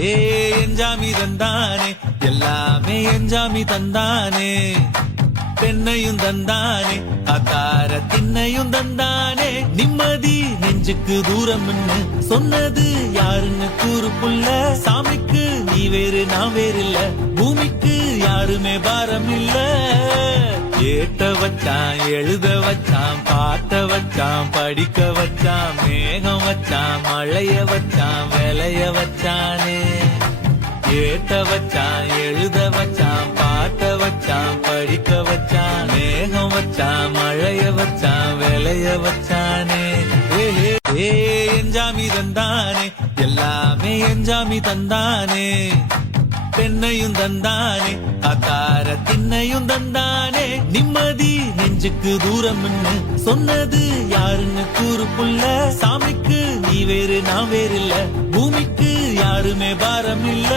ஏ எஞ்சாமி தந்தானே எல்லாமே எஞ்சாமி தந்தானே பெண்ணையும் தந்தானே அகார திண்ணையும் தந்தானே நிம்மதி நெஞ்சுக்கு தூரம்னு சொன்னது யாருன்னு கூறு புள்ள சாமிக்கு நீ வேறு நான் வேறு இல்ல பூமிக்கு யாருமே பாரம் இல்ல ஏட்ட வச்சான் எழுத வச்சான் பாட்ட வச்சான் படிக்க வச்சான் மேகம் வச்சான் மழைய வச்சான் விளைய வச்சானே ஏட்ட வச்சான் எழுத வச்சான் பாட்ட வச்சான் படிக்க வச்சான் மேகம் வச்சான் மழைய வச்சான் விளைய வச்சானே ஏ எஞ்சாமி தந்தானே எல்லாமே எஞ்சாமி தந்தானே பெண்ணையும் தந்தானே அகார திண்ணையும் தந்தானே நிம்மதி நெஞ்சுக்கு தூரம்னு சொன்னது யாருன்னு கூறு புள்ள சாமிக்கு நீ வேறு நான் வேறு இல்ல பூமிக்கு யாருமே பாரம் இல்ல